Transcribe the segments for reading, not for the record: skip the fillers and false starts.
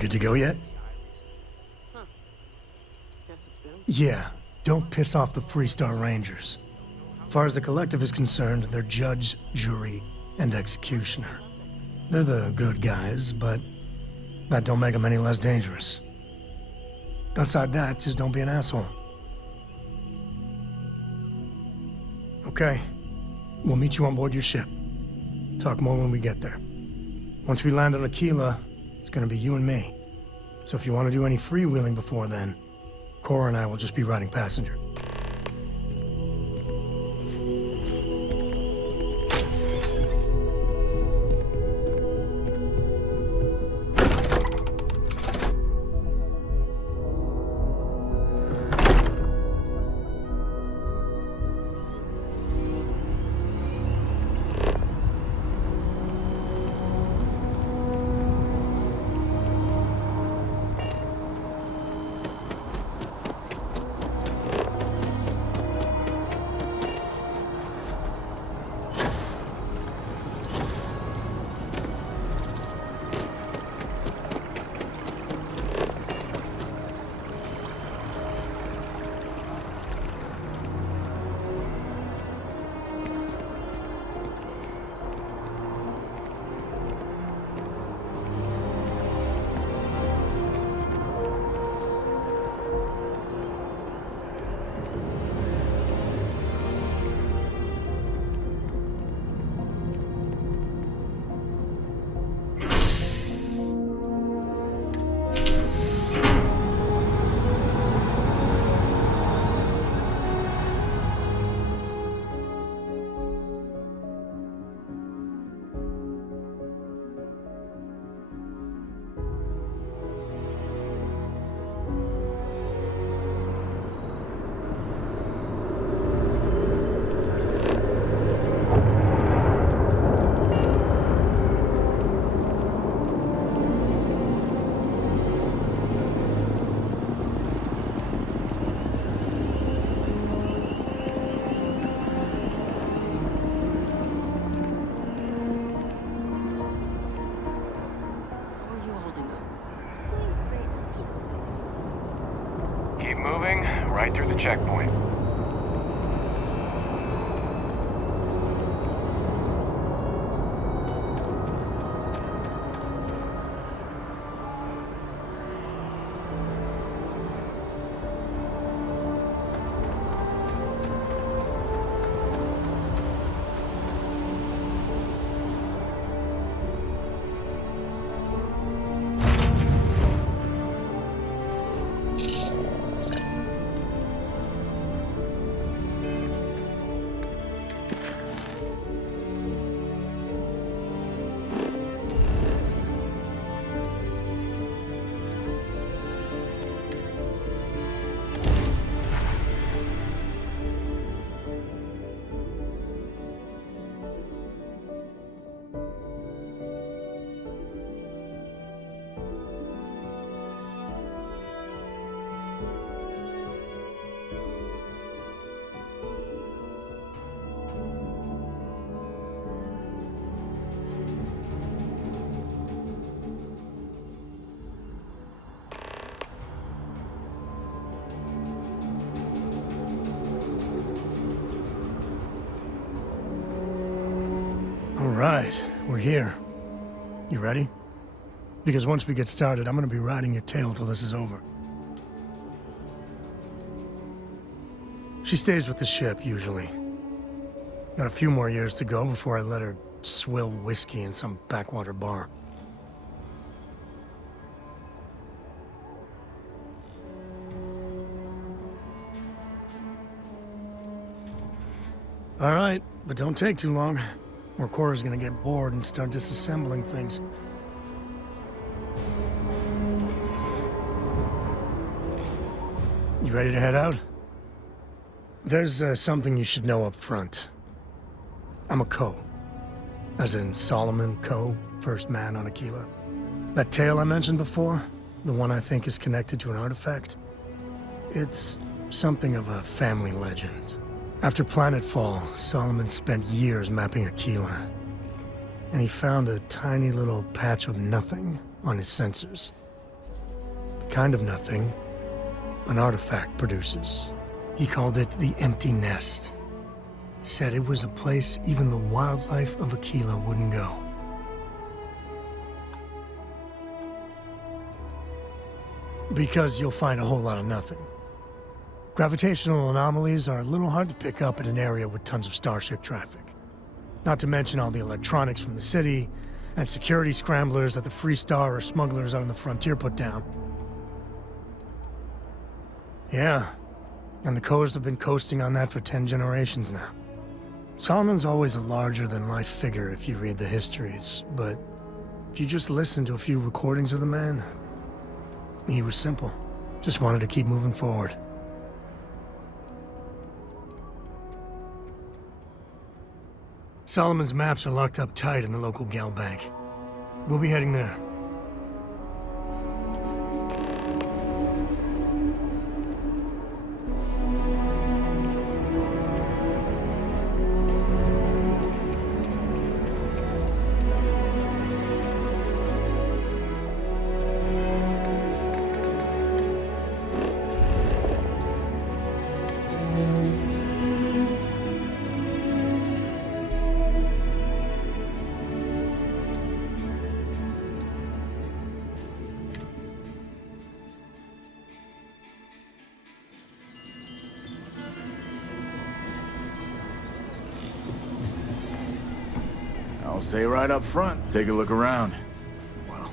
good to go yet? Huh. Guess it's been. Yeah, don't piss off the Freestar Rangers. As far as the Collective is concerned, they're judge, jury, and executioner. They're the good guys, but that don't make them any less dangerous. Outside that, just don't be an asshole. Okay, we'll meet you on board your ship. Talk more when we get there. Once we land on Aquila, it's gonna be you and me. So if you want to do any freewheeling before then, Cora and I will just be riding passenger. Keep moving, right through the checkpoint. Alright, we're here. You ready? Because once we get started, I'm gonna be riding your tail till this is over. She stays with the ship, usually. Got a few more years to go before I let her swill whiskey in some backwater bar. Alright, but don't take too long. Or Cora's gonna get bored and start disassembling things. You ready to head out? There's something you should know up front. I'm a Co. As in Solomon Co., first man on Aquila. That tale I mentioned before, the one I think is connected to an artifact, it's something of a family legend. After Planetfall, Solomon spent years mapping Aquila, and he found a tiny little patch of nothing on his sensors. kind of nothing an artifact produces. He called it the Empty Nest. Said it was a place even the wildlife of Aquila wouldn't go. Because you'll find a whole lot of nothing. Gravitational anomalies are a little hard to pick up in an area with tons of starship traffic. Not to mention all the electronics from the city, and security scramblers that the Free Star or smugglers out on the frontier put down. Yeah, and the Coast have been coasting on that for 10 generations now. Solomon's always a larger-than-life figure if you read the histories, but if you just listen to a few recordings of the man, he was simple. Just wanted to keep moving forward. Solomon's maps are locked up tight in the local gal bank. We'll be heading there. I'll say right up front, take a look around. Well,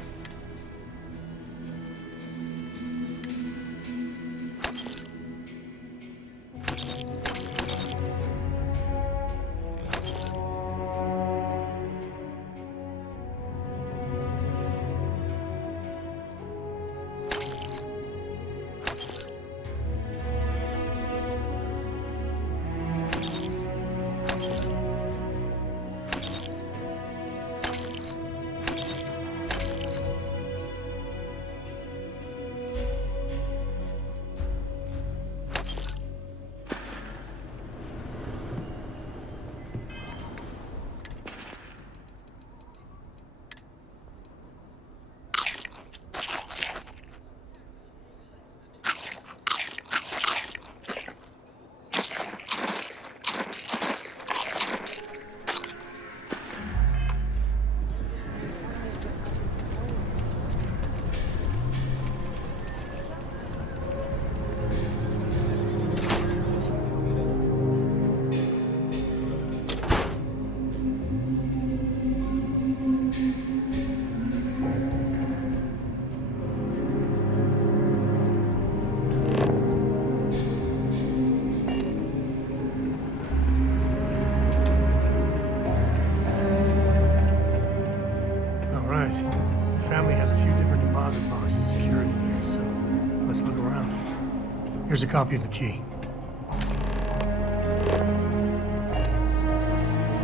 here's a copy of the key.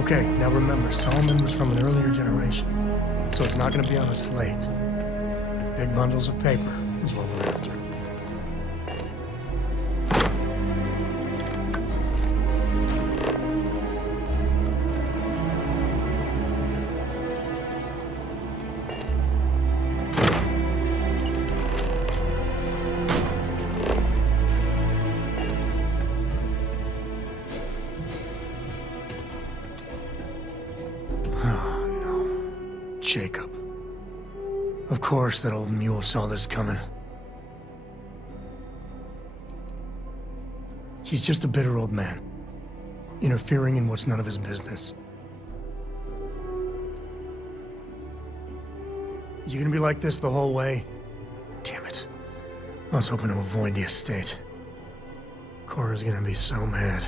Okay, now remember, Solomon was from an earlier generation, so it's not going to be on a slate. Big bundles of paper is what we're after. Jacob. Of course that old mule saw this coming. He's just a bitter old man, interfering in what's none of his business. You gonna be like this the whole way? Damn it. I was hoping to avoid the estate. Cora's gonna be so mad.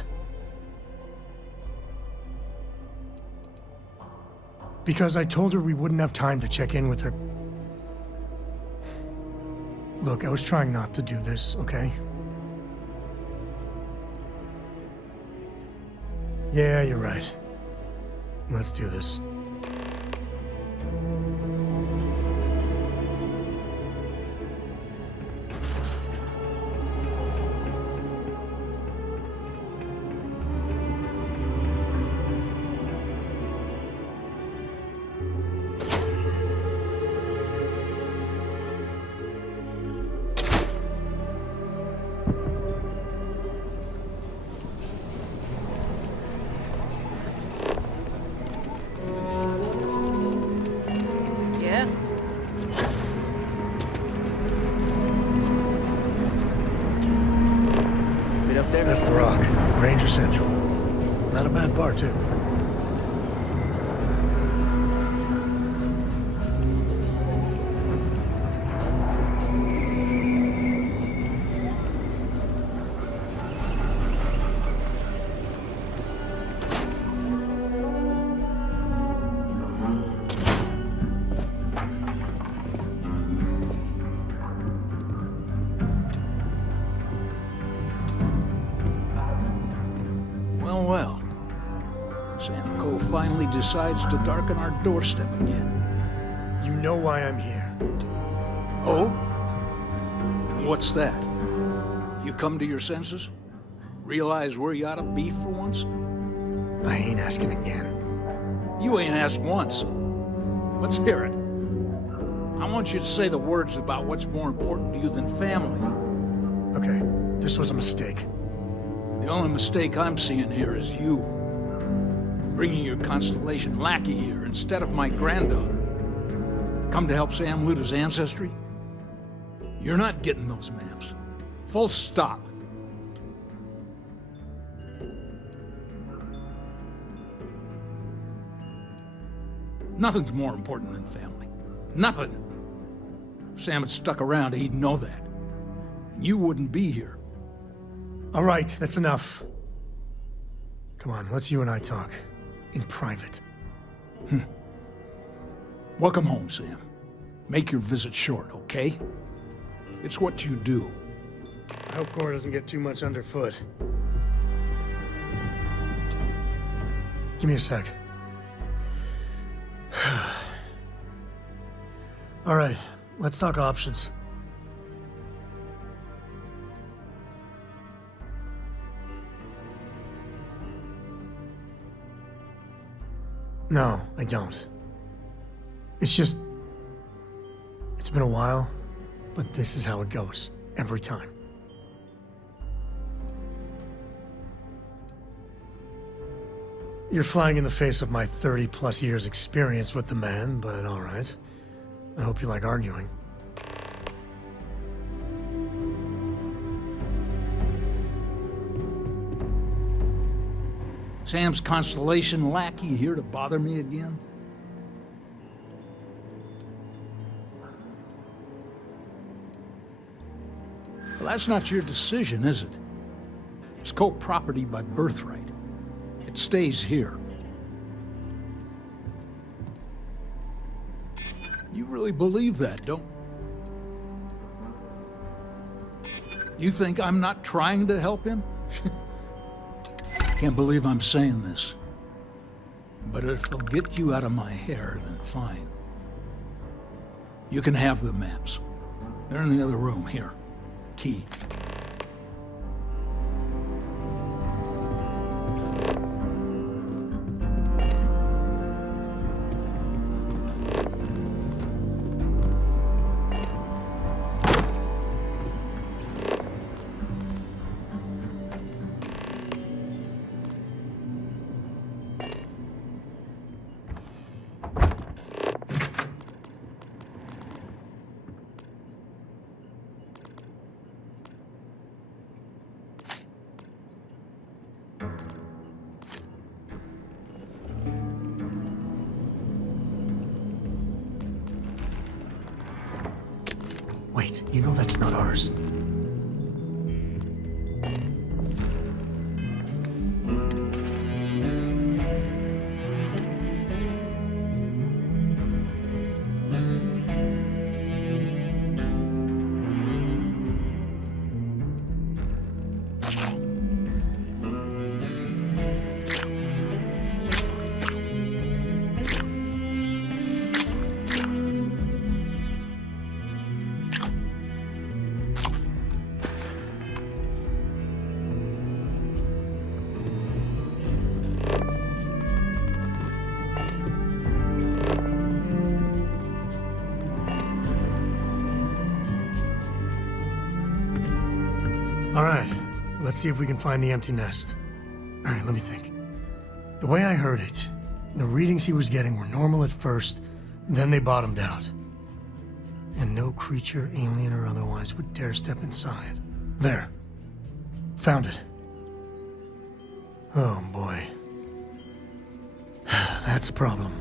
Because I told her we wouldn't have time to check in with her. Look, I was trying not to do this, okay? Yeah, you're right. Let's do this. there. That's the rock. Ranger Central. Not a bad bar, too. Well. Sam Coe finally decides to darken our doorstep again. You know why I'm here. Oh? And what's that? You come to your senses? Realize where you ought to be for once? I ain't asking again. You ain't asked once. Let's hear it. I want you to say the words about what's more important to you than family. Okay, this was a mistake. The only mistake I'm seeing here is you. Bringing your Constellation lackey here instead of my granddaughter. Come to help Sam loot his ancestry? You're not getting those maps. Full stop. Nothing's more important than family. Nothing. If Sam had stuck around, he'd know that. You wouldn't be here. All right, that's enough. Come on, let's you and I talk. In private. Welcome home, Sam. Make your visit short, okay? It's what you do. I hope Cora doesn't get too much underfoot. Give me a sec. All right, let's talk options. No, I don't. It's just... It's been a while, but this is how it goes. Every time. You're flying in the face of my 30-plus years experience with the man, but all right. I hope you like arguing. Sam's Constellation lackey here to bother me again? Well, that's not your decision, is it? It's co-property by birthright. It stays here. You really believe that, don't you? Think I'm not trying to help him? Can't believe I'm saying this. But if it'll get you out of my hair, then fine. You can have the maps. They're in the other room, here. Key. Wait, you know that's not ours. All right, let's see if we can find the empty nest. All right, let me think. The way I heard it, the readings he was getting were normal at first, then they bottomed out. And no creature, alien or otherwise, would dare step inside. There. Found it. Oh boy. That's a problem.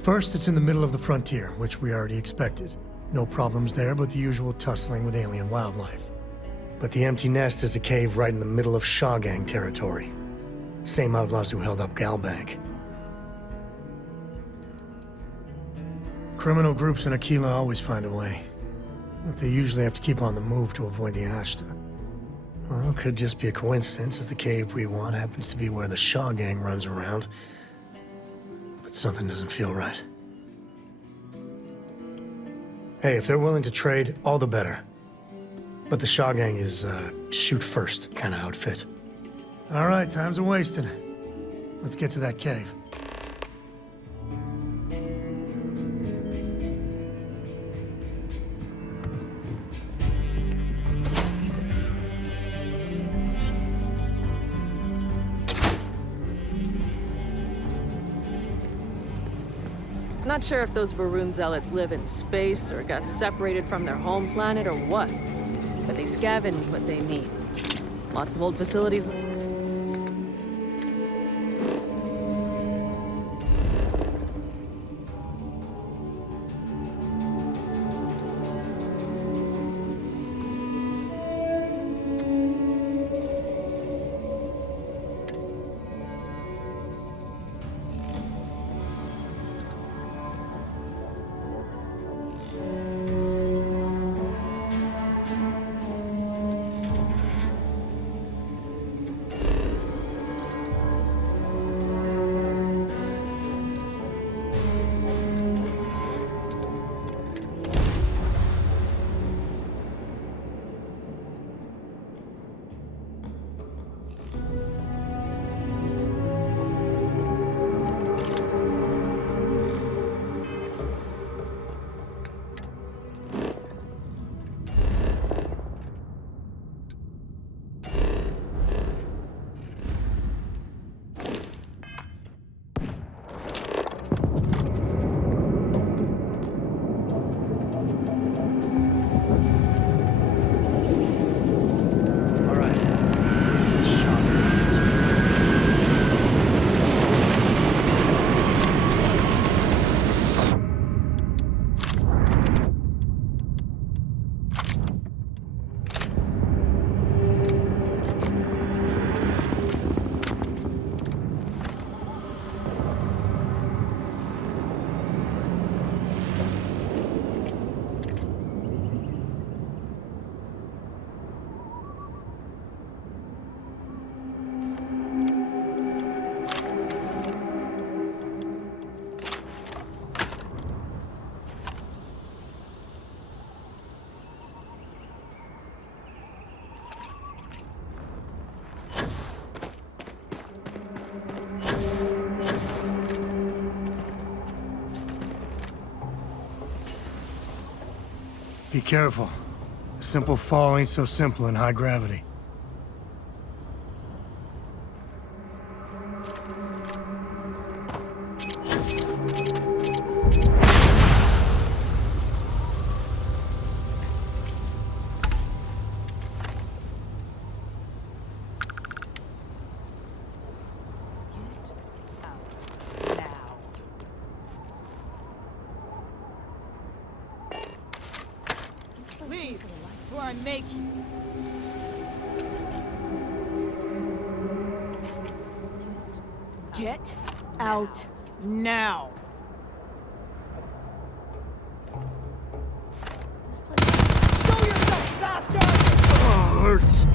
First, it's in the middle of the frontier, which we already expected. No problems there, but the usual tussling with alien wildlife. But the empty nest is a cave right in the middle of Shaw Gang territory. Same outlaws who held up Galbank. Criminal groups in Aquila always find a way. But they usually have to keep on the move to avoid the Ashta. Well, it could just be a coincidence that the cave we want happens to be where the Shaw Gang runs around. But something doesn't feel right. Hey, if they're willing to trade, all the better. But the Shaw Gang is, shoot first kind of outfit. All right, time's a wasting. Let's get to that cave. Not sure if those Varun zealots live in space or got separated from their home planet or what, but they scavenge what they need. Lots of old facilities. Be careful. A simple fall ain't so simple in high gravity. Leave, or I make you. Get out now. Show yourself, bastard! Oh, hurts.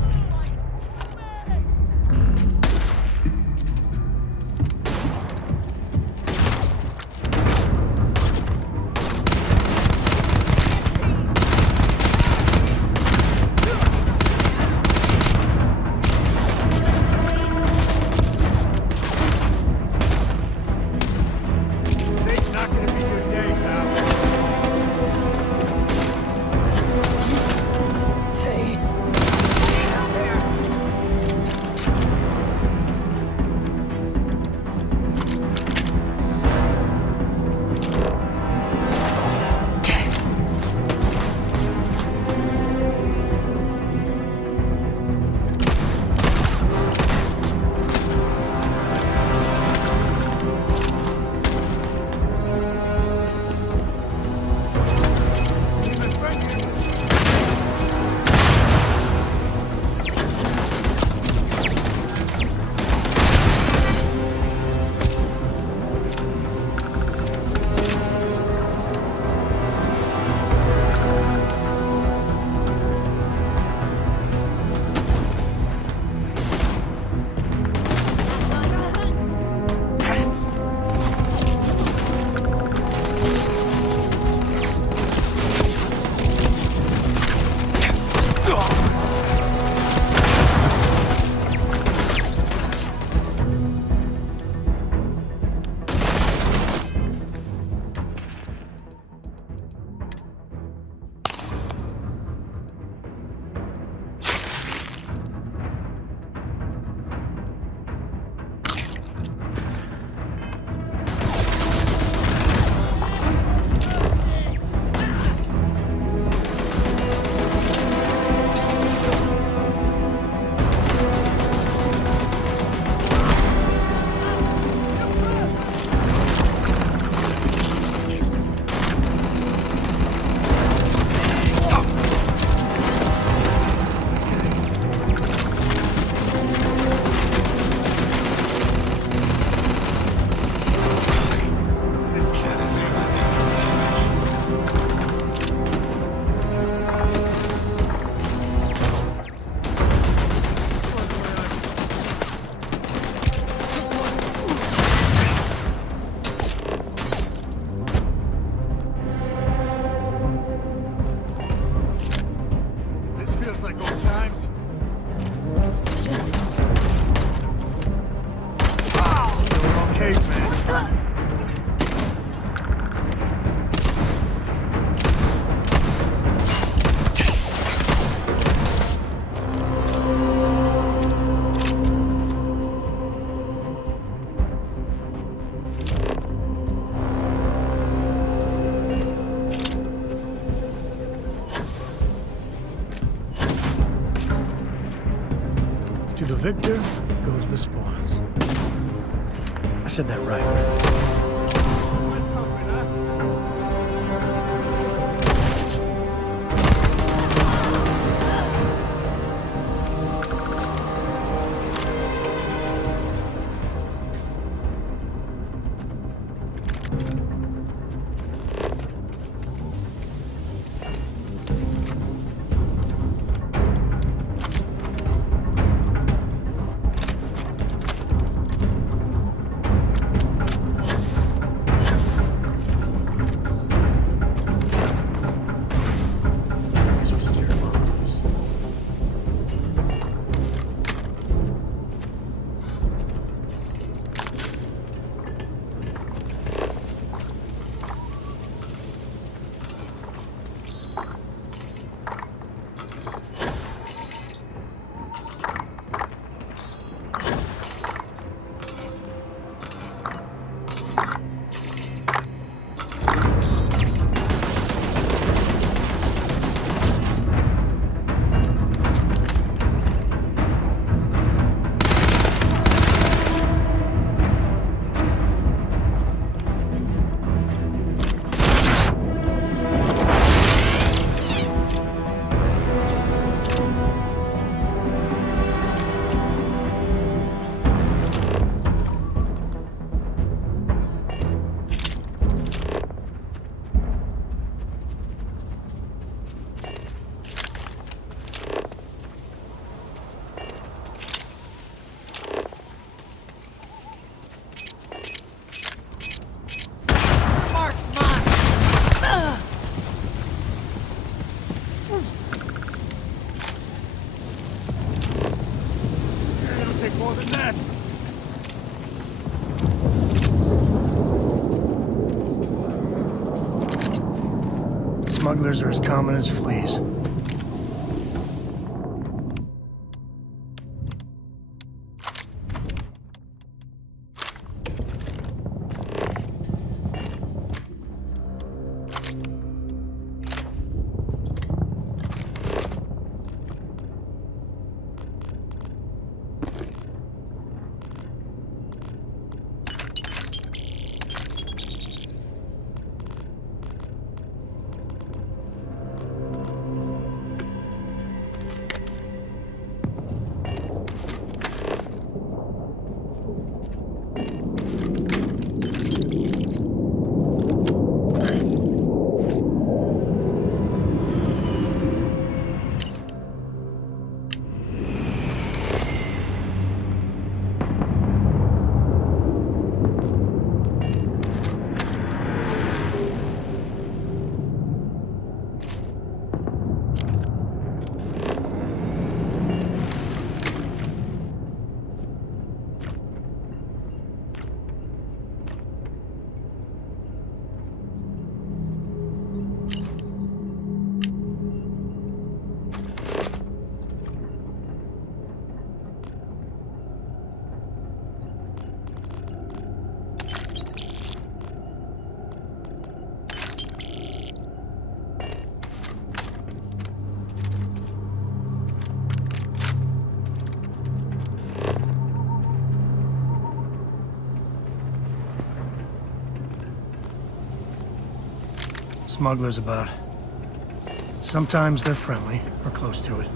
victor goes the spoils. I said that right? Guess we scared him off this. Mark's mine! It'll take more than that. Smugglers are as common as fleas. Smugglers about. Sometimes they're friendly, or close to it.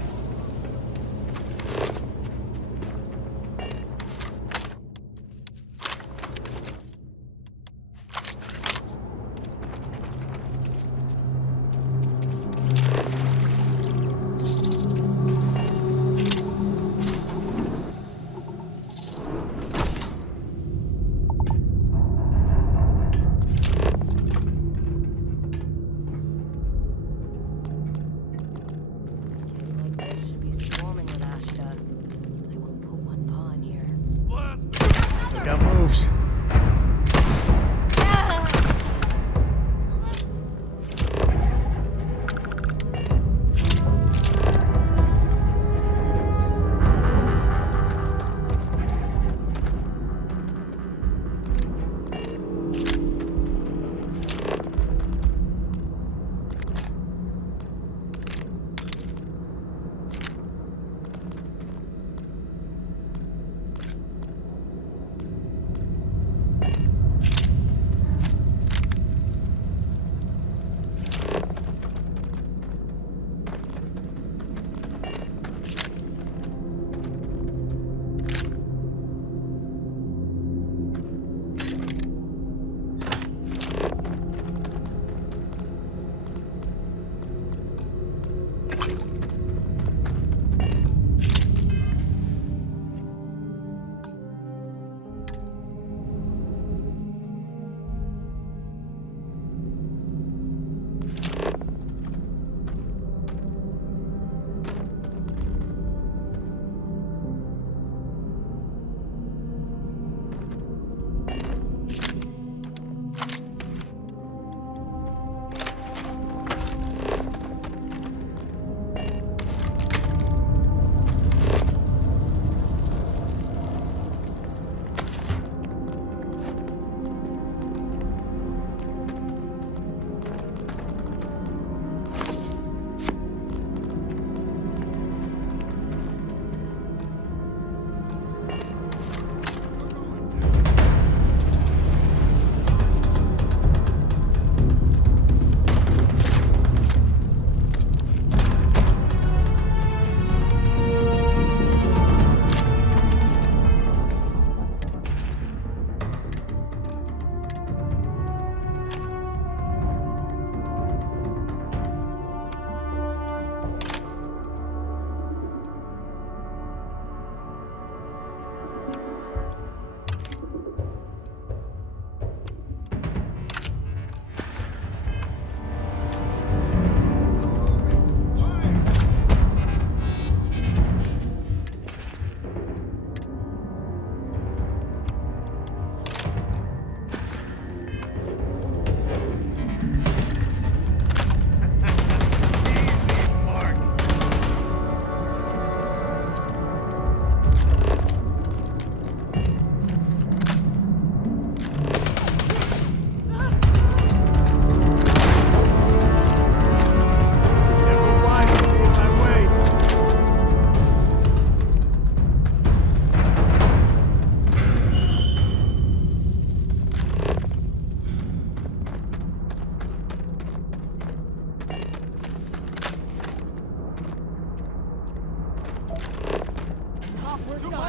Get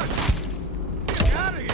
out of here!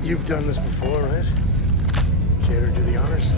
You've done this before, right? Care to do the honors?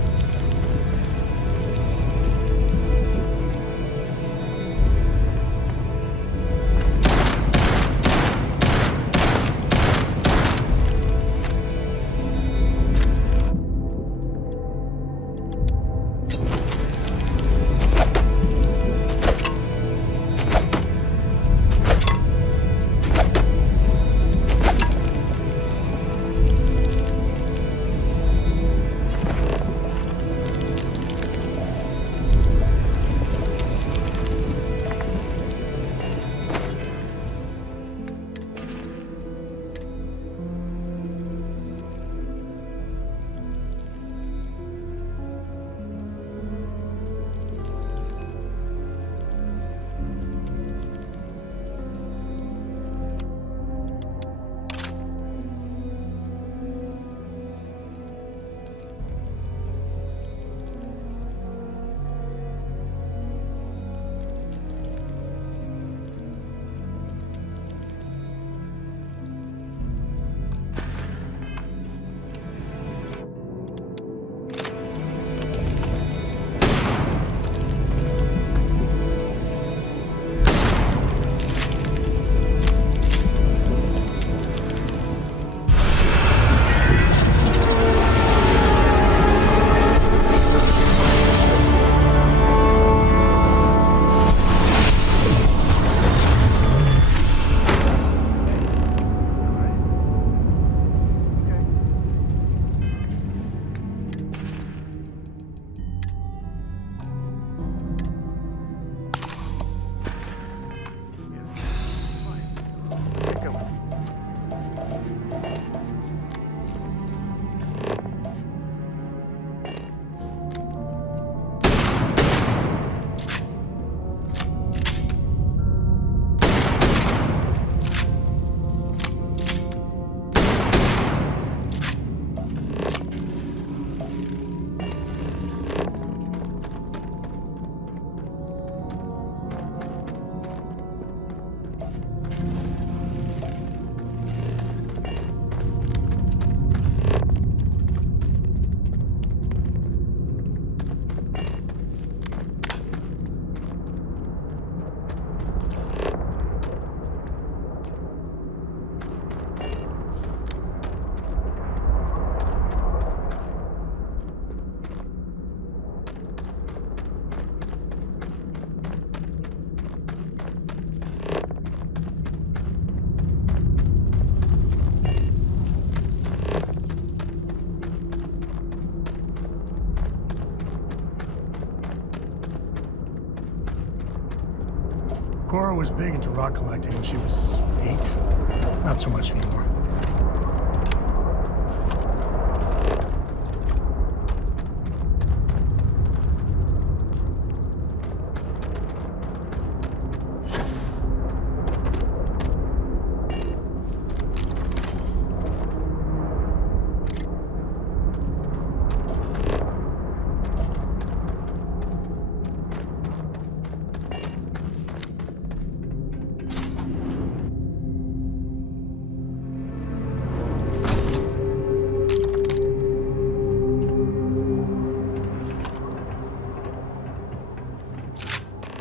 Cora was big into rock collecting when she was 8. Not so much anymore.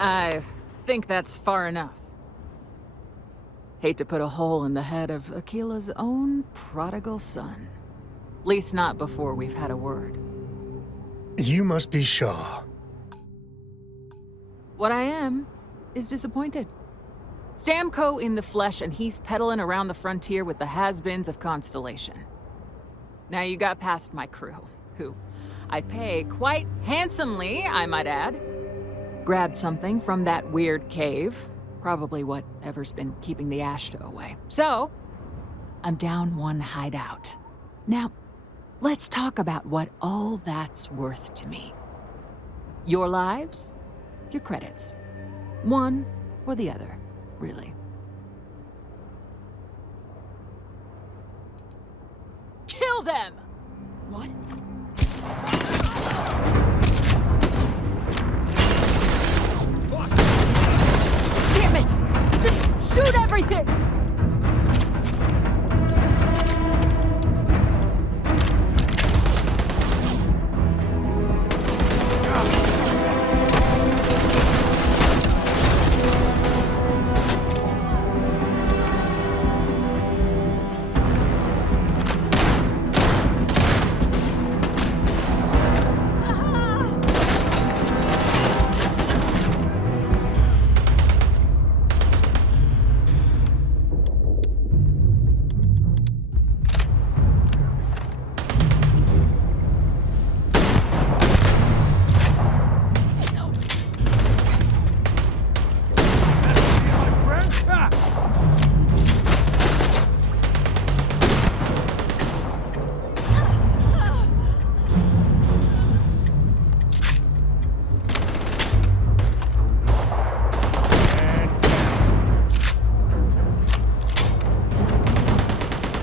I think that's far enough. Hate to put a hole in the head of Akila's own prodigal son. Least not before we've had a word. You must be Shaw. What I am is disappointed. Samco in the flesh, and he's peddling around the frontier with the has-beens of Constellation. Now you got past my crew, who I pay quite handsomely, I might add. Grabbed something from that weird cave. Probably whatever's been keeping the Ashta away. So, I'm down one hideout. Now, let's talk about what all that's worth to me. Your lives, your credits. One or the other, really. Kill them! What? Damn it! Just shoot everything!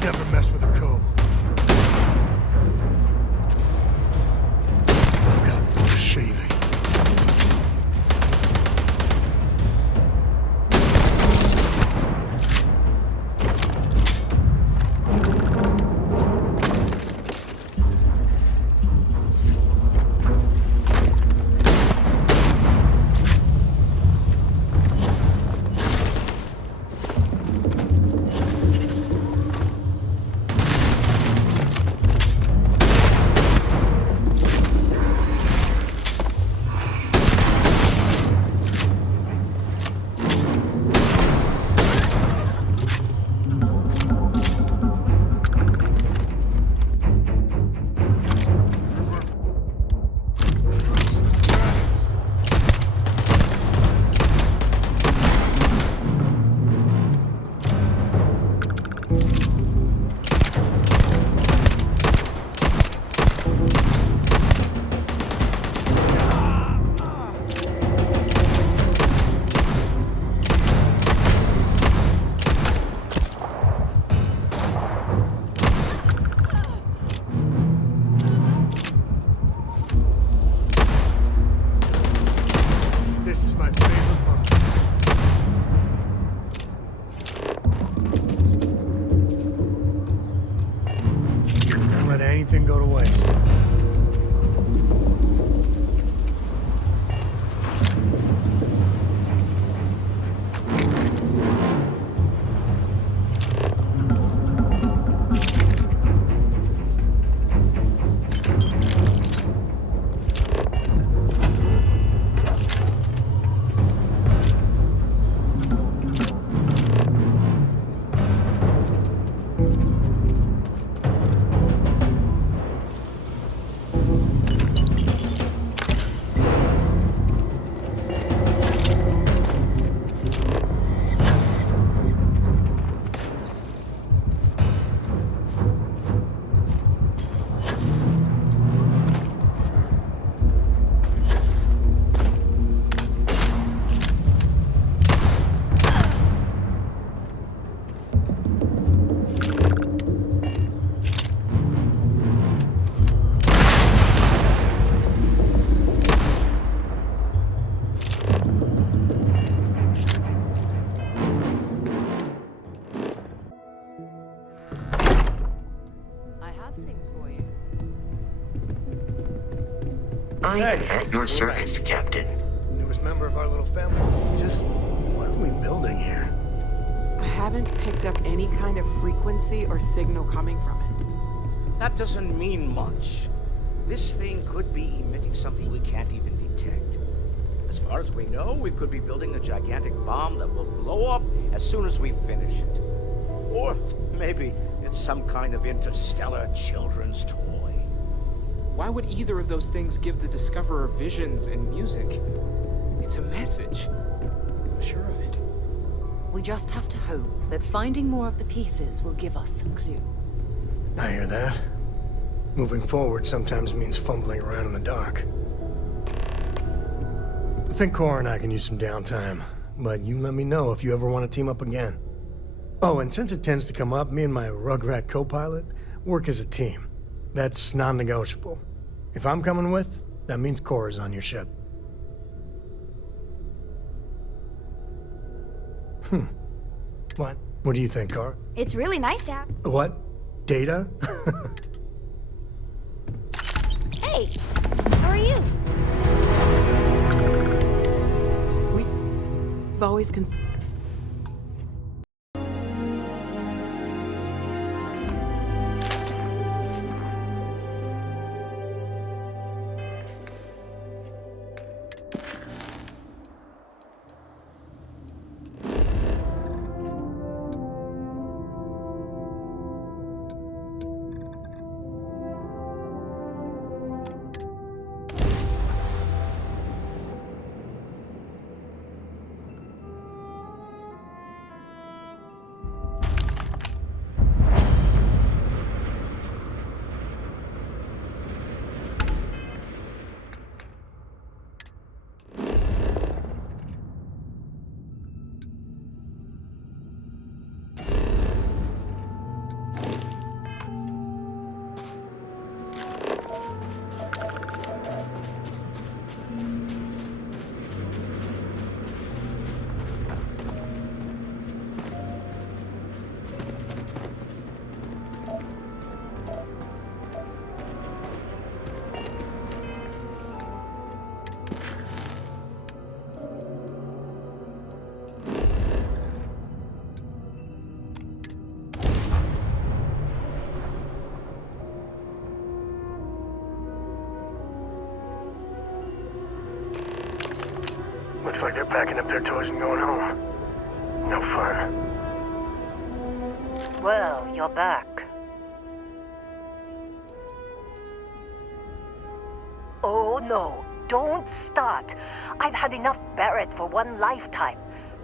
Never mess with a co. I've got more shaving. This is my favorite part. Don't let anything go to waste. I am at your service, Captain. It was member of our little family. Just, what are we building here? I haven't picked up any kind of frequency or signal coming from it. That doesn't mean much. This thing could be emitting something we can't even detect. As far as we know, we could be building a gigantic bomb that will blow up as soon as we finish it. Or maybe it's some kind of interstellar children's toy. Why would either of those things give the Discoverer visions and music? It's a message. I'm sure of it. We just have to hope that finding more of the pieces will give us some clue. I hear that. Moving forward sometimes means fumbling around in the dark. I think Cora and I can use some downtime, but you let me know if you ever want to team up again. Oh, and since it tends to come up, me and my Rugrat co-pilot work as a team. That's non-negotiable. If I'm coming with, that means Cora's on your ship. What? What do you think, Cora? It's really nice to have. What? Data? Hey, how are you? We've always Looks like they're packing up their toys and going home. No fun. Well, you're back. Oh no, don't start. I've had enough Barrett for one lifetime.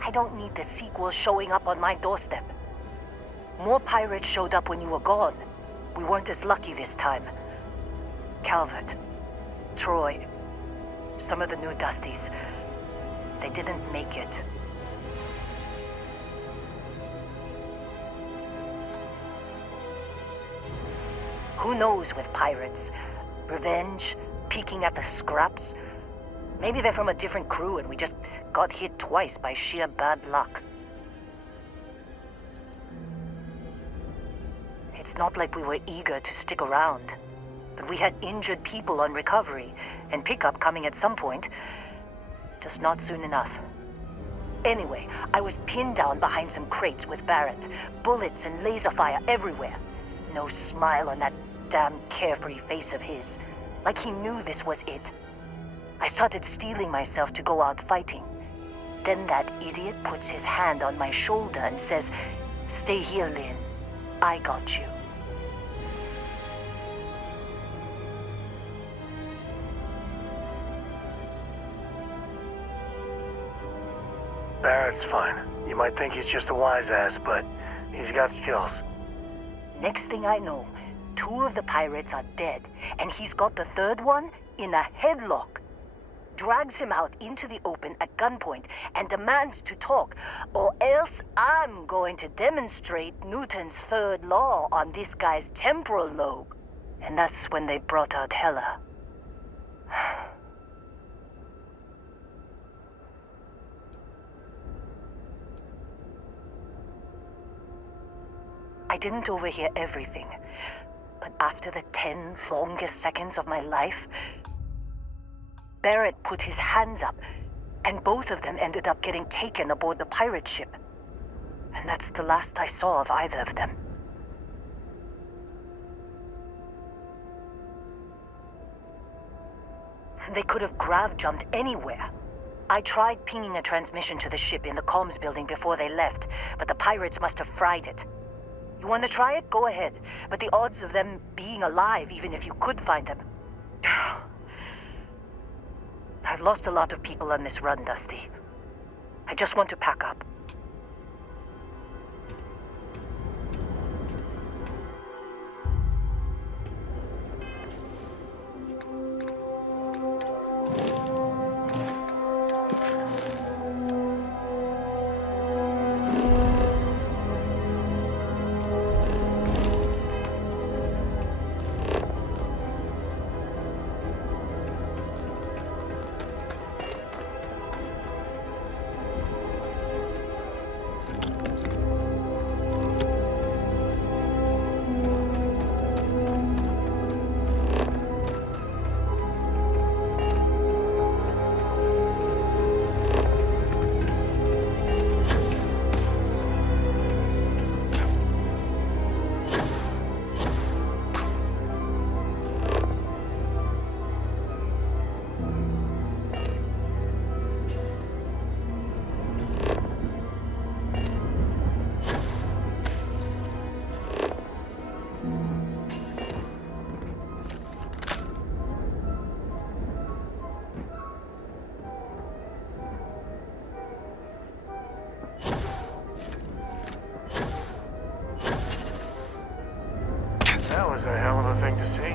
I don't need the sequel showing up on my doorstep. More pirates showed up when you were gone. We weren't as lucky this time. Calvert, Troy, some of the new Dusties. They didn't make it. Who knows with pirates? Revenge? Peeking at the scraps? Maybe they're from a different crew and we just got hit twice by sheer bad luck. It's not like we were eager to stick around, but we had injured people on recovery and pickup coming at some point. Just not soon enough. Anyway, I was pinned down behind some crates with Barrett. Bullets and laser fire everywhere. No smile on that damn carefree face of his. Like he knew this was it. I started steeling myself to go out fighting. Then that idiot puts his hand on my shoulder and says, "Stay here, Lynn. I got you." Barrett's fine. You might think he's just a wise ass, but he's got skills. Next thing I know, 2 of the pirates are dead, and he's got the 3rd one in a headlock. Drags him out into the open at gunpoint and demands to talk, or else I'm going to demonstrate Newton's 3rd law on this guy's temporal lobe. And that's when they brought out Hela. I didn't overhear everything, but after the 10 longest seconds of my life, Barrett put his hands up, And both of them ended up getting taken aboard the pirate ship. And that's the last I saw of either of them. They could have grav-jumped anywhere. I tried pinging a transmission to the ship in the comms building before they left, but the pirates must have fried it. You want to try it? Go ahead. But the odds of them being alive, even if you could find them... I've lost a lot of people on this run, Dusty. I just want to pack up. That was a hell of a thing to see.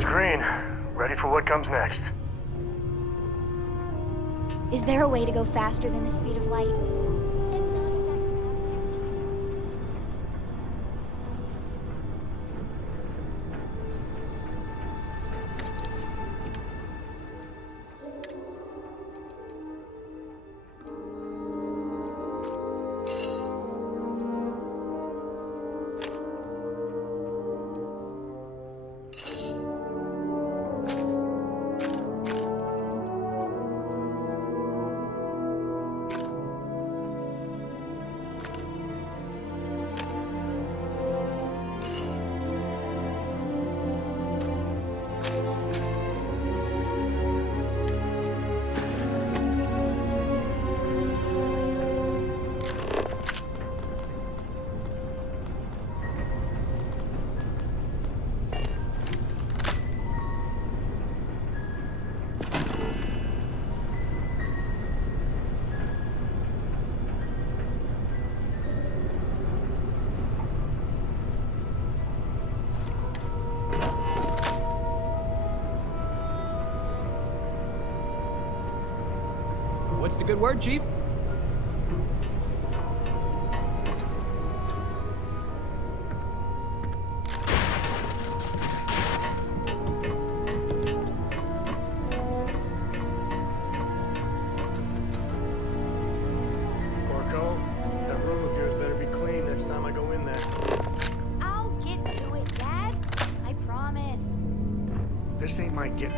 Board's green. Ready for what comes next. Is there a way to go faster than the speed of light? And not affect ground What's the good word, Chief? Corco, that room of yours better be clean next time I go in there. I'll get to it, Dad. I promise. This ain't my get.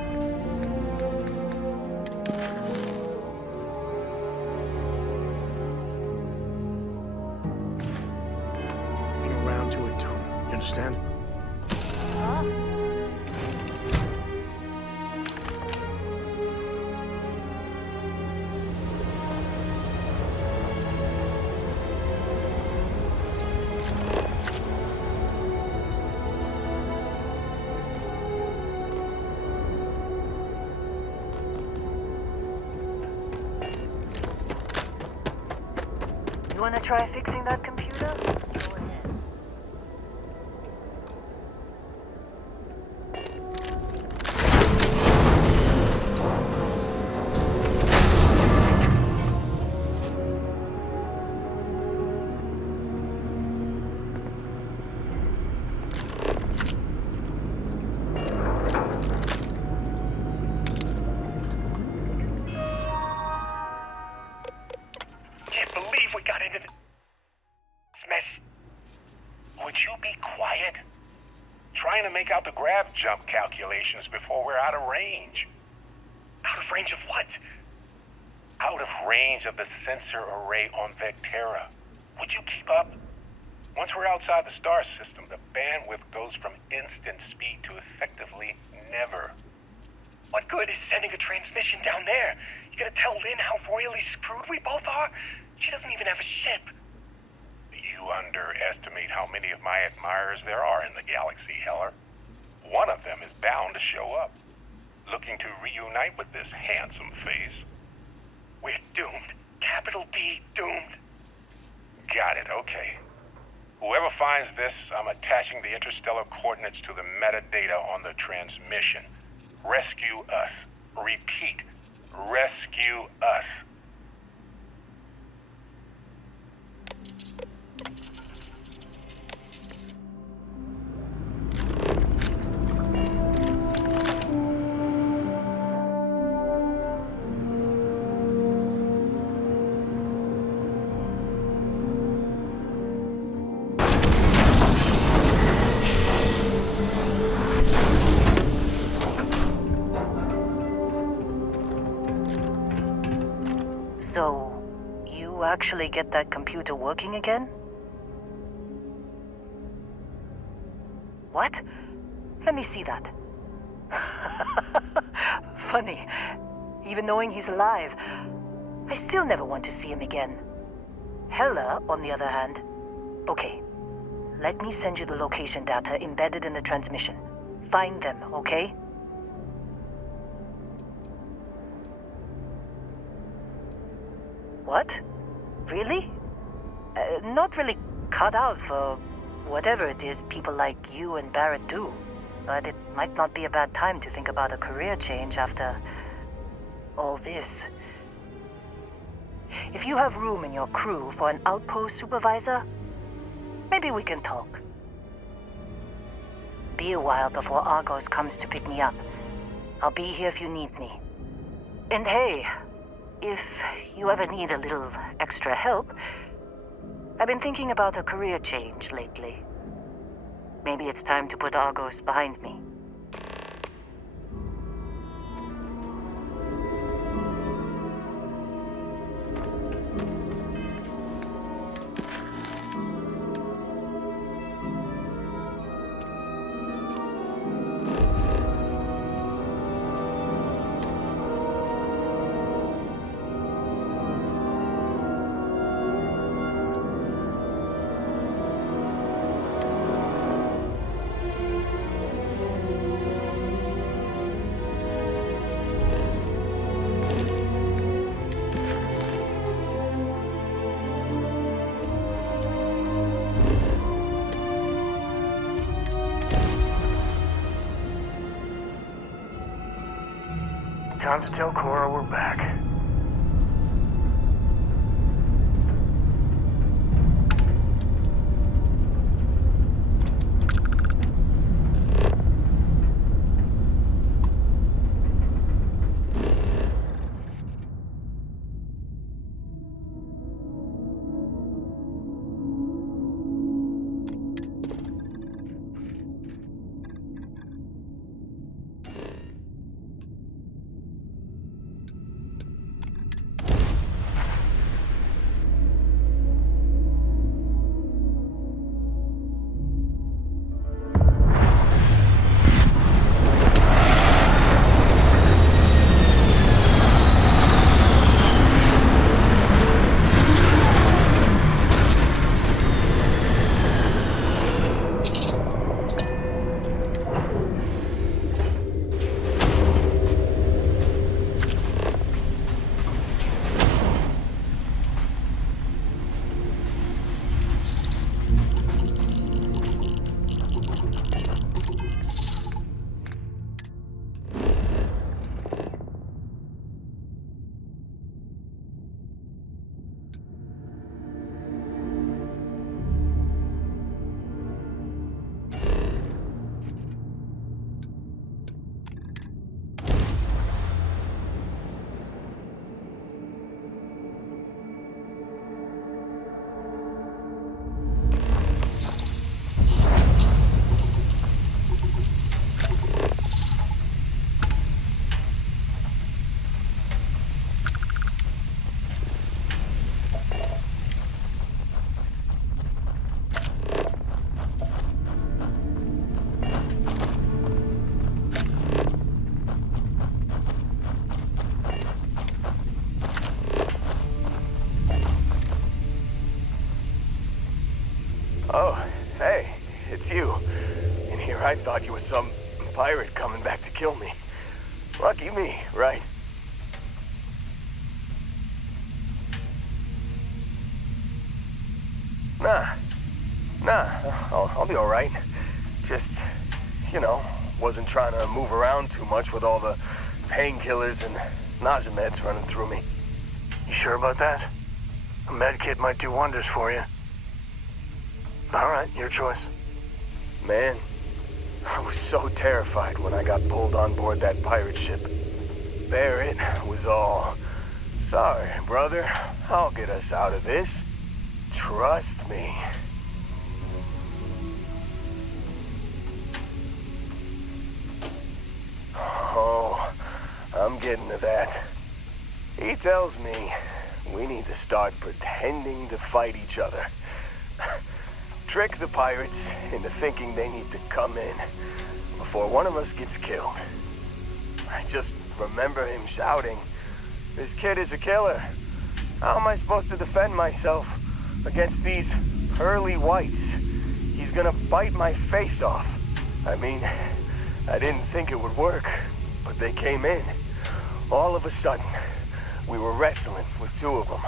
Bring around to a tone. You understand? You wanna try fixing that computer? Go ahead. Can't believe we got into this mess. Would you be quiet? Trying to make out the grav jump calculations before we're out of range. Out of range of what? Out of range of the sensor array on Vectera. Would you keep up? Once we're outside the star system, the bandwidth goes from instant speed to effectively never. What good is sending a transmission down there? You gonna tell Lynn how royally screwed we both are? She doesn't even have a ship. You underestimate how many of my admirers there are in the galaxy, Heller. One of them is bound to show up, looking to reunite with this handsome face. We're doomed. Capital D, doomed. Got it, okay. Whoever finds this, I'm attaching the interstellar coordinates to the metadata on the transmission. Rescue us. Repeat. Rescue us. So, you actually get that computer working again? What? Let me see that. Funny. Even knowing he's alive, I still never want to see him again. Hella, on the other hand. Okay. Let me send you the location data embedded in the transmission. Find them, okay? What? Really? Not really cut out for whatever it is people like you and Barrett do. but it might not be a bad time to think about a career change after all this. If you have room in your crew for an outpost supervisor, maybe we can talk. Be a while before Argos comes to pick me up. I'll be here if you need me. And hey, if you ever need a little extra help, I've been thinking about a career change lately. Maybe it's time to put Argos behind me. Time to tell Cora we're back. Oh, hey, it's you. And here I thought you were some pirate coming back to kill me. Lucky me, right? Nah, I'll be alright. Just, wasn't trying to move around too much with all the painkillers and nausea meds running through me. You sure about that? A med kit might do wonders for you. Alright, your choice. Man, I was so terrified when I got pulled on board that pirate ship. Barrett was all, "Sorry, brother, I'll get us out of this. Trust me." Oh, I'm getting to that. He tells me we need to start pretending to fight each other. Trick the pirates into thinking they need to come in before one of us gets killed. I just remember him shouting, "This kid is a killer. How am I supposed to defend myself against these pearly whites? He's gonna bite my face off." I mean, I didn't think it would work, but they came in. All of a sudden, we were wrestling with two of them.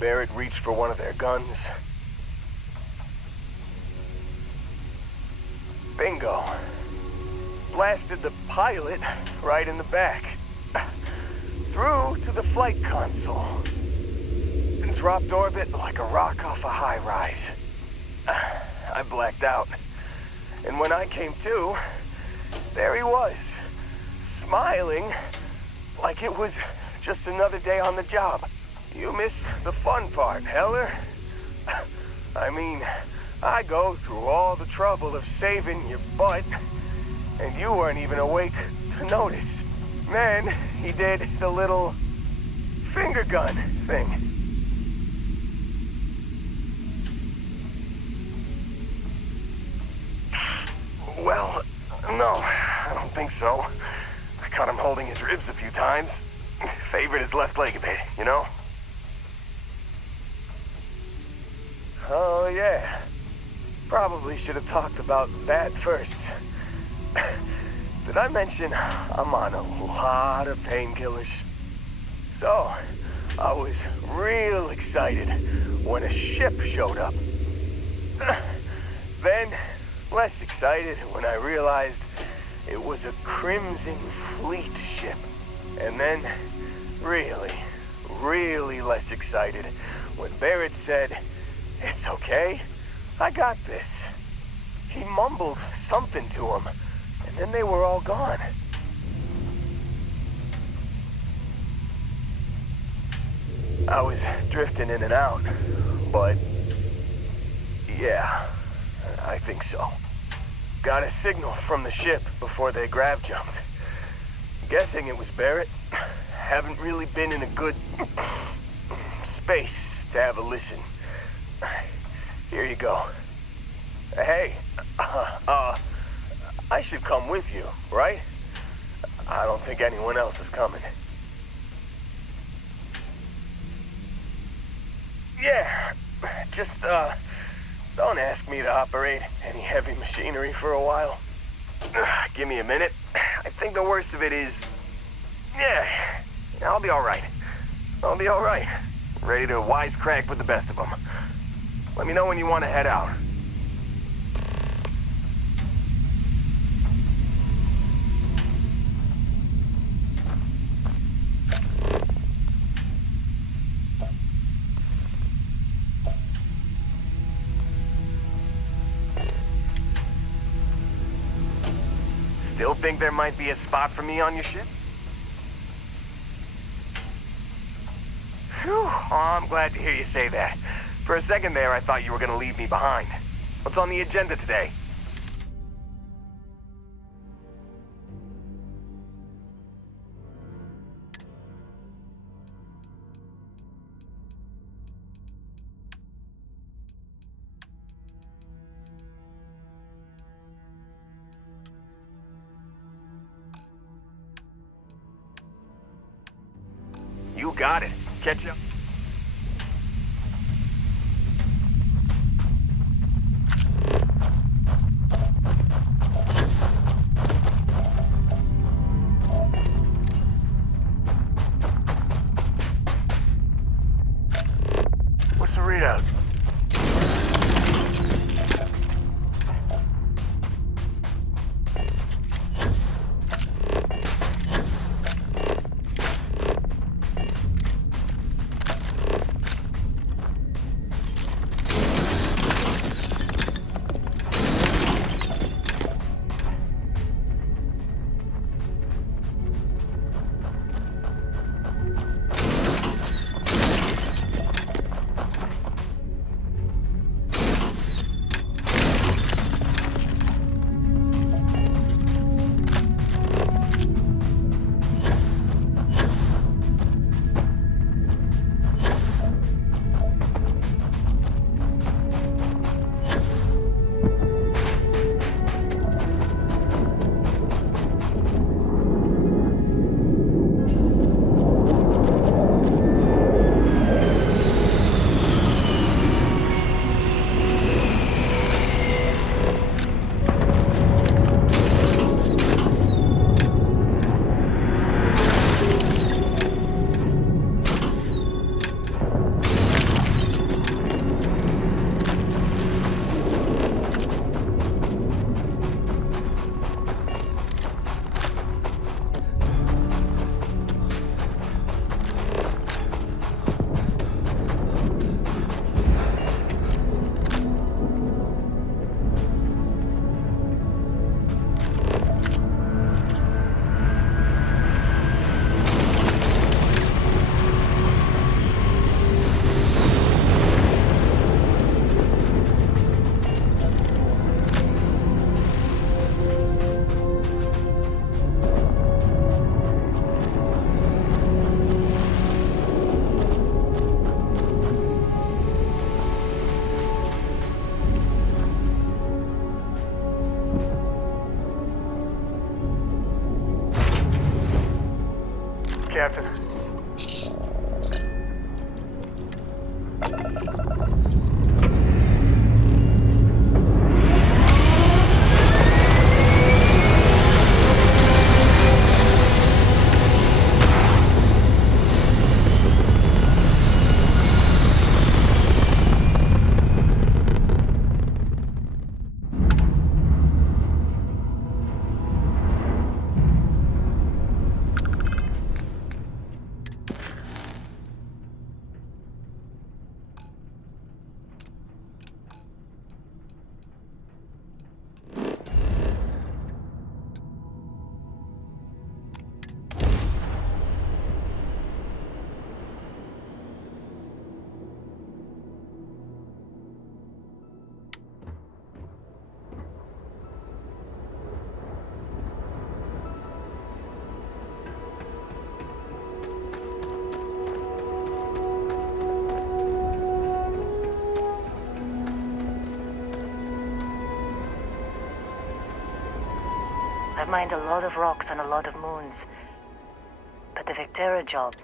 Barrett reached for one of their guns. Bingo. blasted the pilot right in the back. Through to the flight console. And dropped orbit like a rock off a high rise. I blacked out. And when I came to, there he was, smiling like it was just another day on the job. You missed the fun part, Heller. I mean, I go through all the trouble of saving your butt, and you weren't even awake to notice. Then he did the little finger gun thing. Well, no, I don't think so. I caught him holding his ribs a few times. Favored his left leg a bit, you know? Oh, yeah. Probably should have talked about that first. Did I mention I'm on a lot of painkillers? So, I was real excited when a ship showed up. Then, less excited when I realized it was a Crimson Fleet ship. And then, really less excited when Barrett said, "It's okay, I got this." He mumbled something to him, and then they were all gone. I was drifting in and out, but yeah, I think so. Got a signal from the ship before they grav jumped. Guessing it was Barrett. Haven't really been in a good space to have a listen. Here you go. Hey, I should come with you, right? I don't think anyone else is coming. Yeah, just, don't ask me to operate any heavy machinery for a while. Give me a minute. I think the worst of it is... Yeah, I'll be alright. I'll be alright. Ready to wisecrack with the best of them. Let me know when you want to head out. Still think there might be a spot for me on your ship? Phew, oh, I'm glad to hear you say that. For a second there, I thought you were gonna leave me behind. What's on the agenda today? You got it. Catch up. What's the readout? Captain. I've mined a lot of rocks on a lot of moons. But the Vectera job...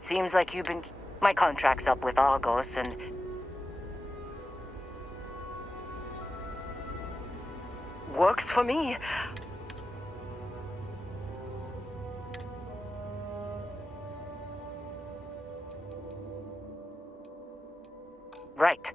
Seems like you've been... My contract's up with Argos and... Works for me. Right.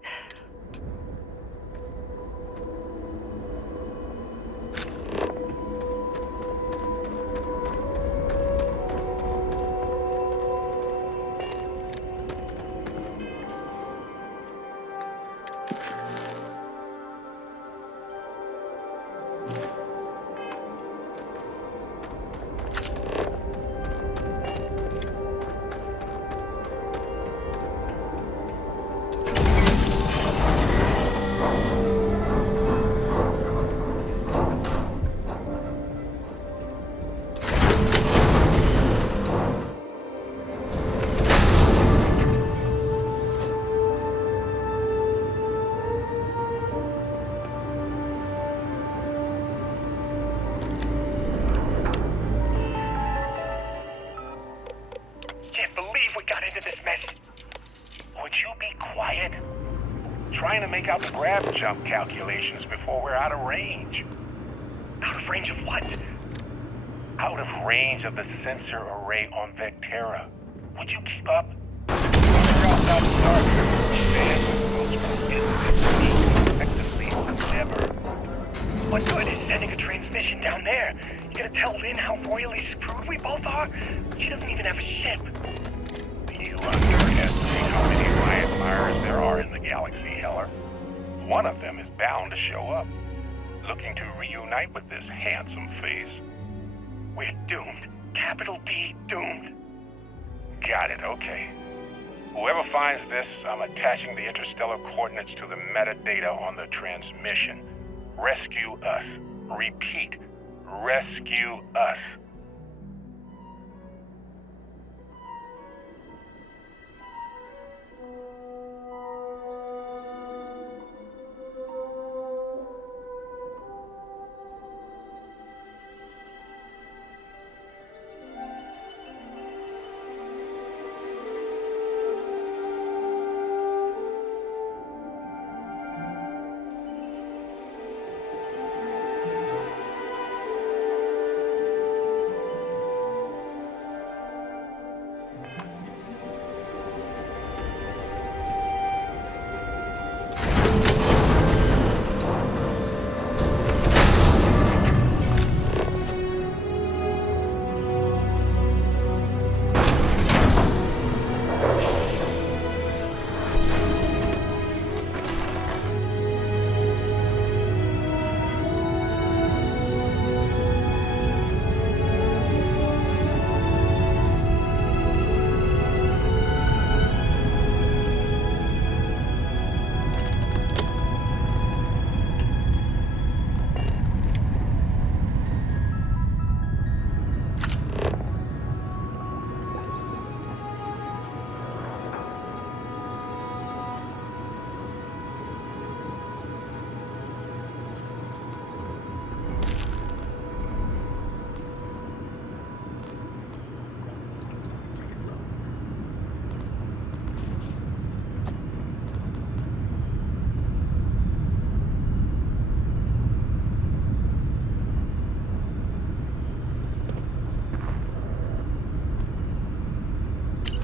Trying to make out the grav jump calculations before we're out of range. Out of range of what? Out of range of the sensor array on Vectera. Would you keep up? We're outside of Starfield. Man, effectively never. What good is sending a transmission down there? You gonna tell Lynn how royally screwed we both are? She doesn't even have a ship. You underestimate how many Riot Myers there are in the galaxy, Heller. One of them is bound to show up, looking to reunite with this handsome face. We're doomed. Capital D, doomed. Got it, okay. Whoever finds this, I'm attaching the interstellar coordinates to the metadata on the transmission. Rescue us. Repeat, rescue us.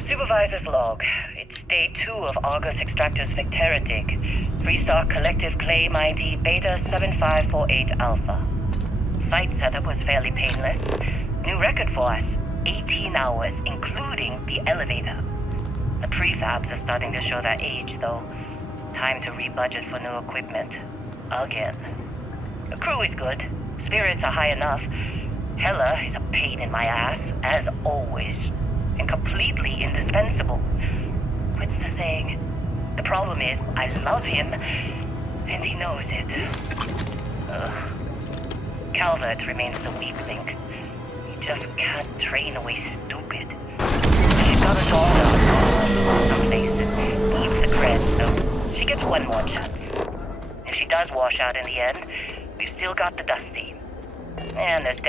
Supervisor's log. It's day 2 of Argus Extractor's Vectera dig. Freestar Collective Claim ID Beta 7548 Alpha. Site setup was fairly painless. New record for us. 18 hours, including the elevator. The prefabs are starting to show their age, though. Time to rebudget for new equipment. Again. The crew is good. Spirits are high enough. Hella is a pain in my ass, as always. And completely indispensable. What's the saying? The problem is, I love him, and he knows it. Calvert remains the weak link. He just can't train away stupid. She's got us all on some faces. Eats the cred, so she gets one more chance. If she does wash out in the end, we've still got the Dusty. And there's